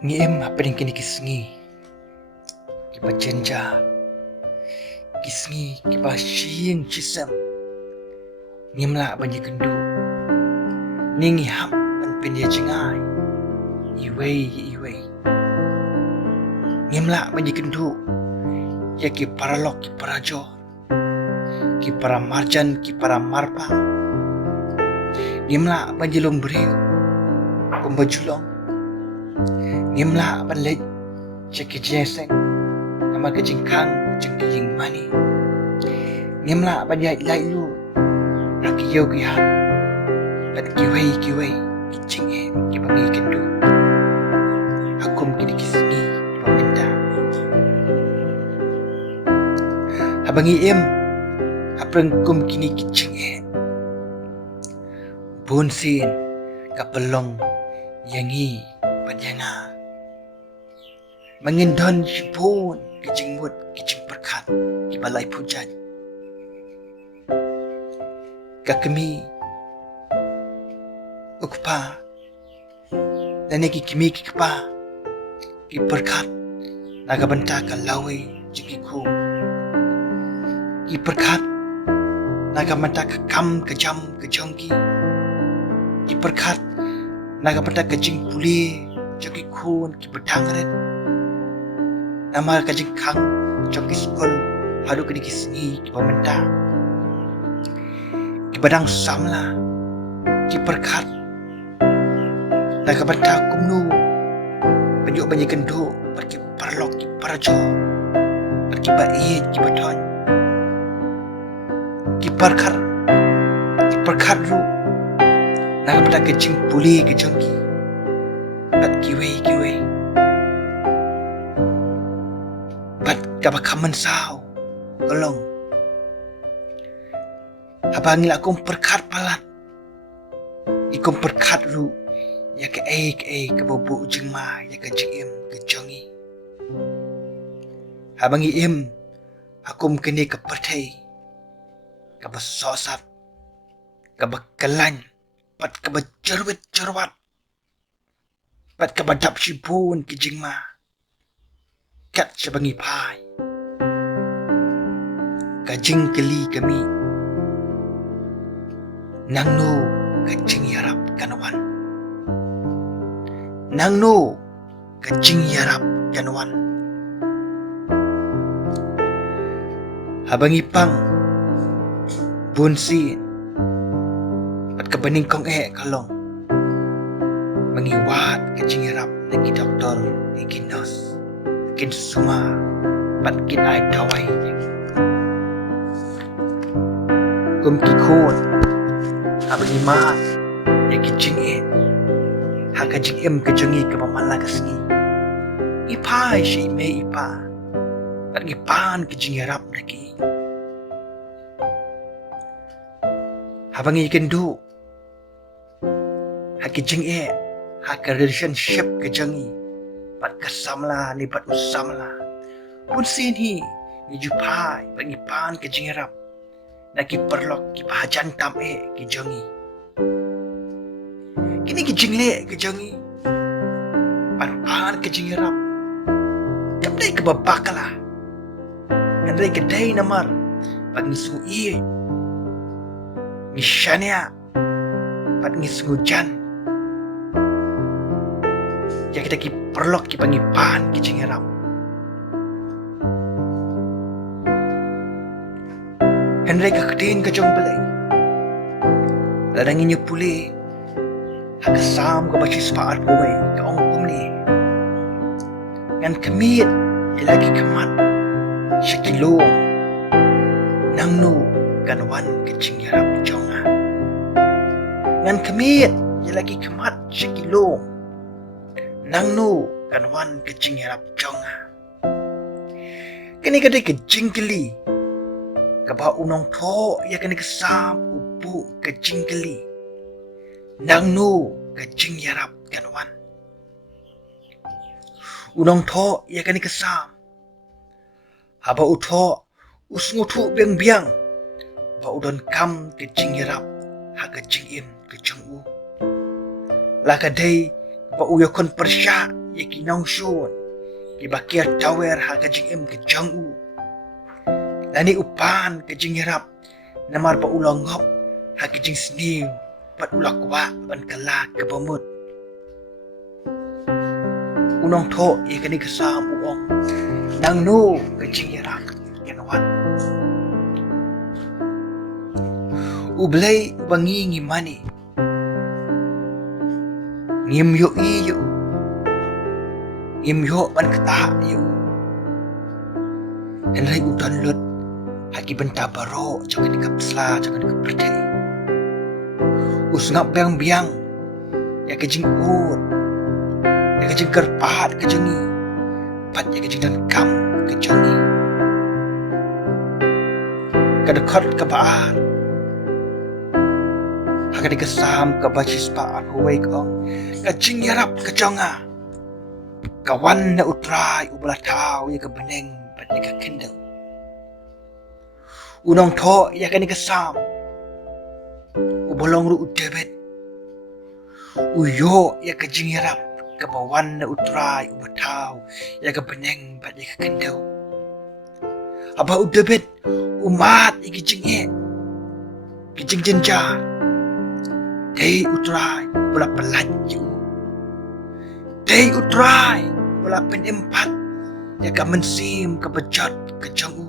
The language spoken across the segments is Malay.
Ngiem apa yang kini kisngi kipa cenja kisngi kipa shing chisam ngimla banyi kendu ningi hap man penye jengai iwei ngimla banyi kendu ya ki paralok ki parajo ki para marjan ki para marpa ngimla banyi lombril kumbajulong ngimla ban lej ceki jeseng nama kejingkang jengkijing mani ngimla ban yai lai lu raki yogi hat ban kiwei kijing ki bangi kendu akum kini kisni pamenda abangi em apreng kum kini kijing bonsin kapelong yangi padyanga mangindon sipun kijing mut kijing perkat ki balai pujan kakemi ukpa dan ki kimi ki kpa ki perkat naga benta ka lawe jikiku ki perkat naga benta ka kam ka jam ka jongki ki perkat naga benta ka jing puli jikiku ki bedangret nama ka jing kang joki skol hadu ka dikisni ki pamenta ki badang samla ki perkat naga benta kumnu penjuk banyak kendu pergi parlok ki parajo pergi baik ki badon ki perkat ru naga benta ka jing puli ka jongki bat kiwei bat kabakaman sao kolong habang akum perkat palat ikum perkat ru ya ke ke bobo jengma ya ke jengim ke jongi habang im akum kini ke pertai ke besosat ke bekalan pat ke berjerwat pat ke badap sibun ke jengma kat sebangi pai kajing keli kami nangno kajing yarap kanawan nangno kajing yarap kanawan habang ipang bunsin pat kebening kong kalong mengiwat kajing yarap nagi doktor nagi nos kin suma pat kin ai dawai kum kikon habang imat ya kijing haka jing kejengi ke mamala kasni ipai shi me ipa pat gipan kijing yarap nagi habang ikendu haki jing haka relationship kejengi pat kasamla ni pat usamla pun sini ni jupai pat gipan kijing yarap nagi perlok ki pahajan tam ki jongi kini kijing le kejangi pan kijing yarap kapdai ke babakala andai kedai namar pat ngisu nishania pat ngisu jan ya kita ki perlok ki pangipan kijing yarap andai ke kedin ke jong belai ladang inyo puli hakasam ka bashi sepaat buai ka ongkum ni ngan kemit lagi kemat sekilo nangnu kanwan kecing yarap jonga ngan kemit lagi kemat sekilo nangnu kanwan kecing yarap jonga kini kadai kecing keli kaba unong tho ya kini kesam upu kecing keli nangnu kajing yarap kanwan unong tho ya kani kesam haba utho usngutu biang ba udon kam kajing yarap ha kajing im kajing u la kadai ba uyakon persya ya ki nong shun ki bakir tawer ha ka jing em ke jang u lani upan ke jing yarap namar pa ulang ngop ha ke jing sniu pat ulak wa ban kala ke pamut unong tho ya kani ke sam uong nang no ke jing yarap ken wat ublay bangi ngimani ngim yo iyo ngim yo ban kata yo henry udan lut haki benta baro jangan dikapsla jangan dikaperdai usngap biang ya kejing ut ya kejing kerpat kejengi pat ya kejing dan kam kejengi kadekot kebaar haka dikesam kabachis paan huway kong kejing yarap kejonga kawan na utray ubala tao ya kebeneng pat ya kekendel unong tho ya kani kesam ubolong ru udebet uyo ya kejing yarap kabawan na utray ubatao ya kebeneng pat ya kekendel aba udebet umat ikijing kijing jenjar day utray ubala pelat yu day utray ubala penempat ya kamensim kebejat kejang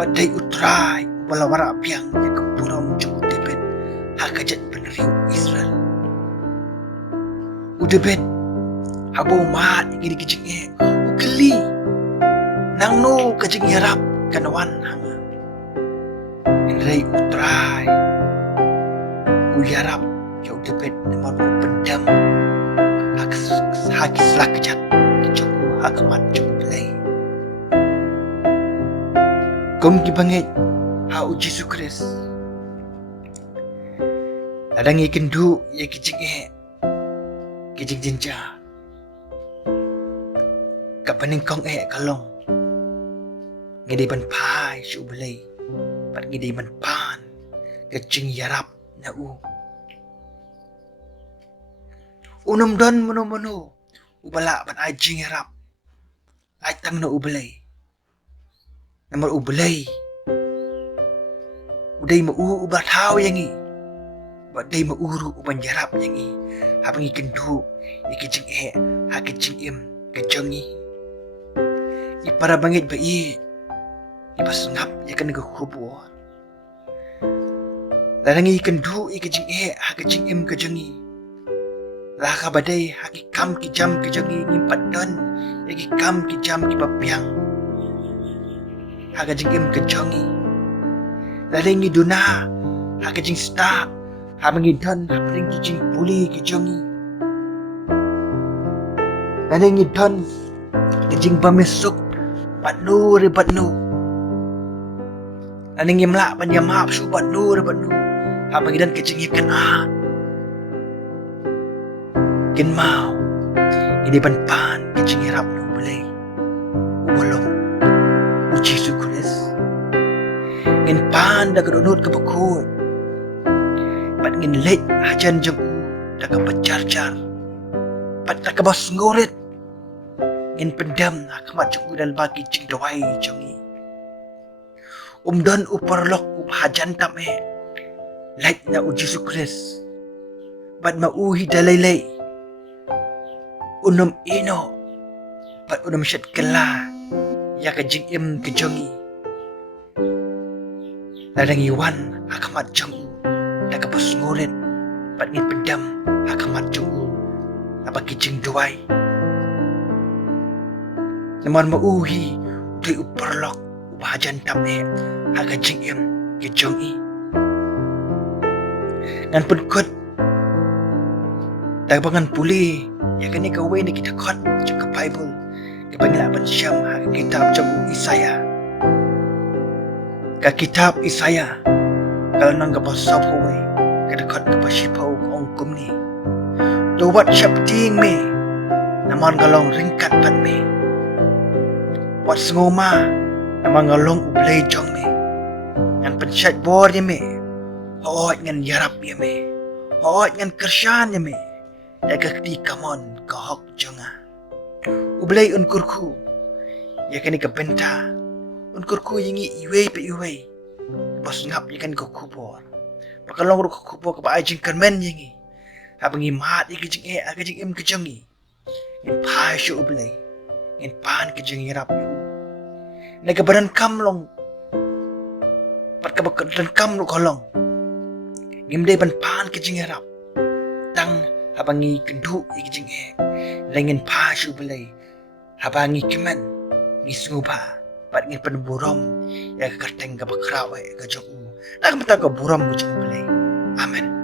badai utrai ubala warapiang ya kepuram jeng udebet hakajat peneriu Israel udebet habo mat gini kejing ukeli nang no kejing yarap kanawan hanga enrei utrai uyarap ya udebet naman pendam hakis lakajat kejang hakamat jeng belai Kom kibangit ha uji sukres ladang ikendu ya kijing jenja kapaning kong kalong ngidi ban pai shu belai pat ngidi ban pan kejing yarap na unum don menu ubala ban ajing yarap ai tang na ubelai namar ubelai udai ma ubat hau yangi badai ma uru uban jarap yangi habangi kendu ikijing hakijing kejongi ipara bangit bai ipasngap yakan kubo larangi kendu ikijing hakijing kejongi laka badai hakikam kijam kejongi ngimpat don yakikam kijam kipapiang hakajing kejongi lalengi duna hakajing sta habangi don habangi kijing puli kejongi lalengi don kijing pamesuk patnu lalengi mlak panyamap su patnu habangi dan kijing ikan ken mau ini pan kijing irap no boleh ubolong uji sukunes ngin pan da kedonot kebekut pat ngin lek hajan jengku da kebecar-car pat da kebas ngoret ngin pendam akamat jengku dal bagi jing dawai jongi umdan uparlok hajan tame lek na uji sukunes pat mauhi dalai unum ino pat unum syat kela ya kejing kejongi ladang iwan akamat jongu da kapos ngoret pat ngin pendam akamat jongu apa kijing duai namar mauhi dui uperlok ubahajan tame hakajing kejongi nan penkut dagangan puli ya kani kawe ni kita kot ke Bible ke panglaban Syam ha kitab jabu Isaya ka kitab Isaya kalau nang gabasap hoy ka dekat ke pasipau ong kumni do wat syapting me naman galong ringkat pat me wat sngoma naman galong ublay jong me ngan pensyat bor ya me hoot ngan yarap ya me hoot ngan kersyan ya me ya kakti kamon kahok jonga Ublay unkurku. Ya kan ka benta. Unkurku yingi iway pa iway. Bos ngap yakan ko kubor. Pakalong ro ko kubor ka ba ajing karmen yingi. Habang imat ikijing aga jing im kijangi. Ngin pa siya ublay. Ngin pan kijing hirap yu. Nagabaran kamlong. Pat kabakaran kamlo kolong. Ngimday ban pan kijing hirap. Tang habang ikendu ikijing Langin pa siya ublay. Habang ikiman. Ngisuba. Pat ngin panburom. Ya kakarteng kabakrawe kajong u. Nakamata ka buram ko jing ublay. Amen.